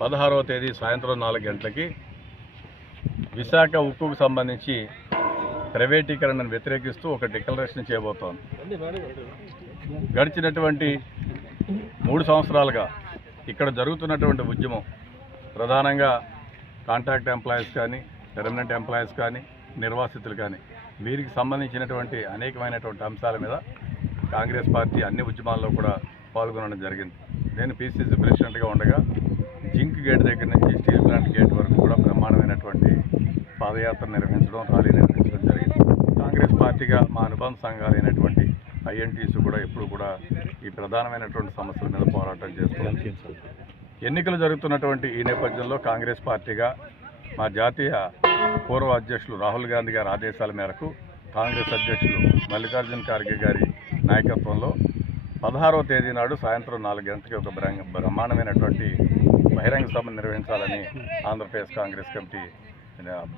పదహారవ తేదీ సాయంత్రం నాలుగు గంటలకి విశాఖ ఉక్కుకు సంబంధించి ప్రైవేటీకరణను వ్యతిరేకిస్తూ ఒక డిక్లరేషన్ చేయబోతోంది. గడిచినటువంటి మూడు సంవత్సరాలుగా ఇక్కడ జరుగుతున్నటువంటి ఉద్యమం ప్రధానంగా కాంట్రాక్ట్ ఎంప్లాయీస్ కానీ పెర్మనెంట్ ఎంప్లాయీస్ కానీ నిర్వాసితులు కానీ వీరికి సంబంధించినటువంటి అనేకమైనటువంటి అంశాల మీద కాంగ్రెస్ పార్టీ అన్ని ఉద్యమాల్లో కూడా పాల్గొనడం జరిగింది. నేను పీసీసీ ప్రెసిడెంట్గా ఉండగా జింక్ గేట్ దగ్గర నుంచి స్టీల్ ప్లాంట్ గేట్ వరకు కూడా బ్రహ్మాండమైనటువంటి పాదయాత్ర నిర్వహించడం ర్యాలీ నిర్వహించడం జరిగింది. కాంగ్రెస్ పార్టీగా మా అనుబంధ సంఘాలైనటువంటి ఐఎన్టీసీ కూడా ఎప్పుడు కూడా ఈ ప్రధానమైనటువంటి సమస్యల మీద పోరాటం చేస్తున్నాం ఎన్నికలు జరుగుతున్నటువంటి ఈ నేపథ్యంలో కాంగ్రెస్ పార్టీగా మా జాతీయ పూర్వ అధ్యక్షులు రాహుల్ గాంధీ గారి ఆదేశాల మేరకు కాంగ్రెస్ అధ్యక్షులు మల్లికార్జున ఖార్గే గారి నాయకత్వంలో పదహారవ తేదీ నాడు సాయంత్రం నాలుగు గంటలకి ఒక బ్రహ్మాండమైనటువంటి బహిరంగ సభ నిర్వహించాలని ఆంధ్రప్రదేశ్ కాంగ్రెస్ కమిటీ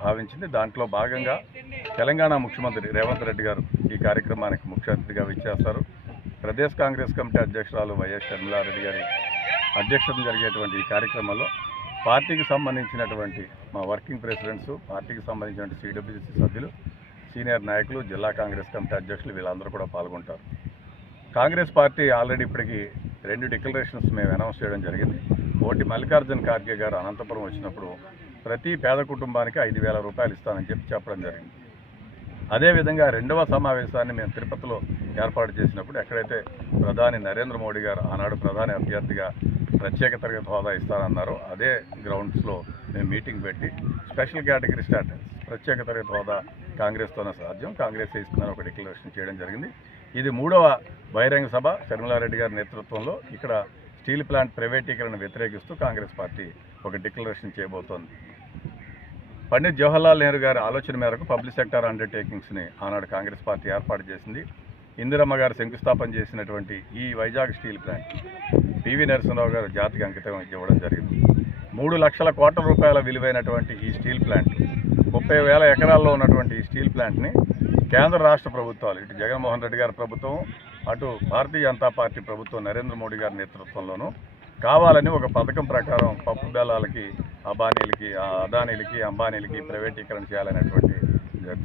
భావించింది. దాంట్లో భాగంగా తెలంగాణ ముఖ్యమంత్రి రేవంత్ రెడ్డి గారు ఈ కార్యక్రమానికి ముఖ్య అతిథిగా విచ్చేస్తారు. ప్రదేశ్ కాంగ్రెస్ కమిటీ అధ్యక్షురాలు వైఎస్ షర్మిలారెడ్డి గారి అధ్యక్షతన జరిగేటువంటి ఈ కార్యక్రమంలో పార్టీకి సంబంధించినటువంటి మా వర్కింగ్ ప్రెసిడెంట్స్ పార్టీకి సంబంధించినటువంటి సిడబ్ల్యూసీ సభ్యులు సీనియర్ నాయకులు జిల్లా కాంగ్రెస్ కమిటీ అధ్యక్షులు వీళ్ళందరూ కూడా పాల్గొంటారు. కాంగ్రెస్ పార్టీ ఆల్రెడీ ఇప్పటికీ రెండు డిక్లరేషన్స్ మేము అనౌన్స్ చేయడం జరిగింది. ఒకటి మల్లికార్జున ఖార్గే గారు అనంతపురం వచ్చినప్పుడు ప్రతి పేద కుటుంబానికి ఐదు వేల రూపాయలు ఇస్తానని చెప్పి చెప్పడం జరిగింది. అదేవిధంగా రెండవ సమావేశాన్ని మేము తిరుపతిలో ఏర్పాటు చేసినప్పుడు ఎక్కడైతే ప్రధాని నరేంద్ర మోడీ గారు ఆనాడు ప్రధాని అభ్యర్థిగా ప్రత్యేక తరగతి హోదా ఇస్తానన్నారో అదే గ్రౌండ్స్లో మేము మీటింగ్ పెట్టి స్పెషల్ కేటగిరీ స్టాటస్ ప్రత్యేక తరగతి హోదా కాంగ్రెస్తోనే సాధ్యం కాంగ్రెస్ ఇస్తుందని ఒక డిక్లరేషన్ చేయడం జరిగింది. ఇది మూడవ బహిరంగ సభ. శర్మిలారెడ్డి గారి నేతృత్వంలో ఇక్కడ స్టీల్ ప్లాంట్ ప్రైవేటీకరణ వ్యతిరేకిస్తూ కాంగ్రెస్ పార్టీ ఒక డిక్లరేషన్ చేయబోతోంది. పండిత్ జవహర్లాల్ నెహ్రూ గారి ఆలోచన మేరకు పబ్లిక్ సెక్టర్ అండర్టేకింగ్స్ని ఆనాడు కాంగ్రెస్ పార్టీ ఏర్పాటు చేసింది. ఇందిరమ్మ గారు శంకుస్థాపన చేసినటువంటి ఈ Vizag steel plant PV Narasimha Rao గారు జాతికి అంకితం ఇవ్వడం జరిగింది. మూడు లక్షల కోట్ల రూపాయల విలువైనటువంటి ఈ స్టీల్ ప్లాంట్ ముప్పై వేల ఎకరాల్లో ఉన్నటువంటి ఈ స్టీల్ ప్లాంట్ని కేంద్ర రాష్ట్ర ప్రభుత్వాలు ఇటు జగన్మోహన్ రెడ్డి గారి ప్రభుత్వం అటు భారతీయ జనతా పార్టీ ప్రభుత్వం నరేంద్ర మోడీ గారి నేతృత్వంలోనూ కావాలని ఒక పథకం ప్రకారం పప్పు బెల్లాలకి అబానీలకి అదానీలకి అంబానీలకి ప్రైవేటీకరణ చేయాలనేటువంటి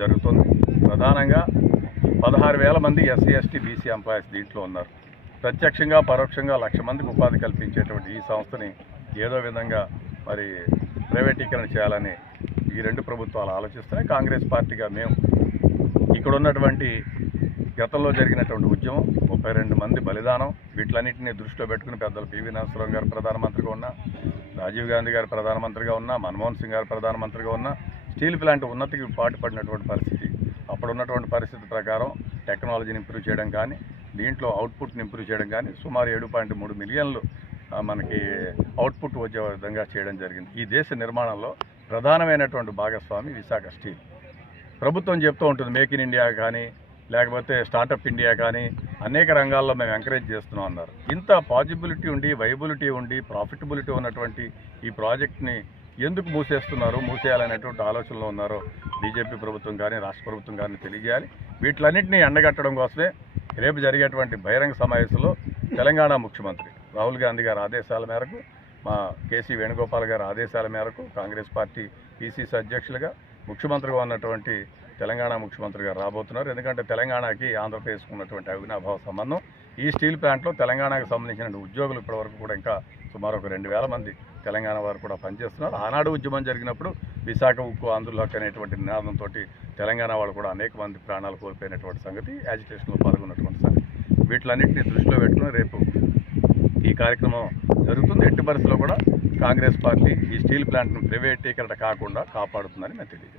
జరుగుతుంది. ప్రధానంగా పదహారు వేల మంది ఎస్సీ ఎస్టీ బీసీ ఎంప్లాయీస్ దీంట్లో ఉన్నారు. ప్రత్యక్షంగా పరోక్షంగా లక్ష మందికి ఉపాధి కల్పించేటువంటి ఈ సంస్థని ఏదో విధంగా మరి ప్రైవేటీకరణ చేయాలని ఈ రెండు ప్రభుత్వాలు ఆలోచిస్తున్నాయి. కాంగ్రెస్ పార్టీగా మేము ఇక్కడ ఉన్నటువంటి గతంలో జరిగినటువంటి ఉద్యమం ముప్పై రెండు మంది బలిదానం వీటిలన్నింటినీ దృష్టిలో పెట్టుకుని పెద్దలు పివి నరసింహరావు గారు ప్రధానమంత్రిగా ఉన్నా రాజీవ్ గాంధీ గారు ప్రధానమంత్రిగా ఉన్నా మన్మోహన్ సింగ్ గారు ప్రధానమంత్రిగా ఉన్నా స్టీల్ ప్లాంట్ ఉన్నతికి పాటుపడినటువంటి పరిస్థితి. అప్పుడు ఉన్నటువంటి పరిస్థితి ప్రకారం టెక్నాలజీని ఇంప్రూవ్ చేయడం కానీ దీంట్లో అవుట్పుట్ని ఇంప్రూవ్ చేయడం కానీ సుమారు ఏడు పాయింట్ మూడు మిలియన్లు మనకి అవుట్పుట్ వచ్చే విధంగా చేయడం జరిగింది. ఈ దేశ నిర్మాణంలో ప్రధానమైనటువంటి భాగస్వామి విశాఖ స్టీల్. ప్రభుత్వం చెప్తూ ఉంటుంది మేక్ ఇన్ ఇండియా కానీ లేకపోతే స్టార్టప్ ఇండియా కానీ అనేక రంగాల్లో మేము ఎంకరేజ్ చేస్తున్నాం అన్నారు. ఇంత పాజిబిలిటీ ఉండి వైబిలిటీ ఉండి ప్రాఫిటబిలిటీ ఉన్నటువంటి ఈ ప్రాజెక్ట్ని ఎందుకు మూసేస్తున్నారు మూసేయాలనేటువంటి ఆలోచనలో ఉన్నారో బీజేపీ ప్రభుత్వం కానీ రాష్ట్ర ప్రభుత్వం కానీ తెలియజేయాలి. వీటిలన్నింటినీ ఎండగట్టడం కోసమే రేపు జరిగేటువంటి బహిరంగ సమావేశంలో తెలంగాణ ముఖ్యమంత్రి రాహుల్ గాంధీ గారి ఆదేశాల మేరకు మా కేసీ వేణుగోపాల్ గారి ఆదేశాల మేరకు కాంగ్రెస్ పార్టీ పీసీసీ అధ్యక్షులుగా ముఖ్యమంత్రిగా ఉన్నటువంటి తెలంగాణ ముఖ్యమంత్రి గారు రాబోతున్నారు. ఎందుకంటే తెలంగాణకి ఆంధ్రప్రదేశ్కి ఉన్నటువంటి అవినాభావ సంబంధం. ఈ స్టీల్ ప్లాంట్లో తెలంగాణకు సంబంధించిన ఉద్యోగులు ఇప్పటివరకు కూడా ఇంకా సుమారు ఒక రెండు వేల మంది తెలంగాణ వారు కూడా పనిచేస్తున్నారు. ఆనాడు ఉద్యమం జరిగినప్పుడు విశాఖ ఉక్కు ఆంధ్రులకు అనేటువంటి నినాదంతో తెలంగాణ వాళ్ళు కూడా అనేక మంది ప్రాణాలు కోల్పోయినటువంటి సంగతి యాజిటేషన్లో పాల్గొన్నటువంటి సంగతి. వీటిలన్నింటినీ దృష్టిలో పెట్టుకుని రేపు ఈ కార్యక్రమం జరుగుతుంది. ఎట్టి పరిస్థితుల్లో కూడా కాంగ్రెస్ పార్టీ ఈ స్టీల్ ప్లాంట్ను ప్రైవేటీకరణ కాకుండా కాపాడుతుందని నేను తెలియజేస్తాను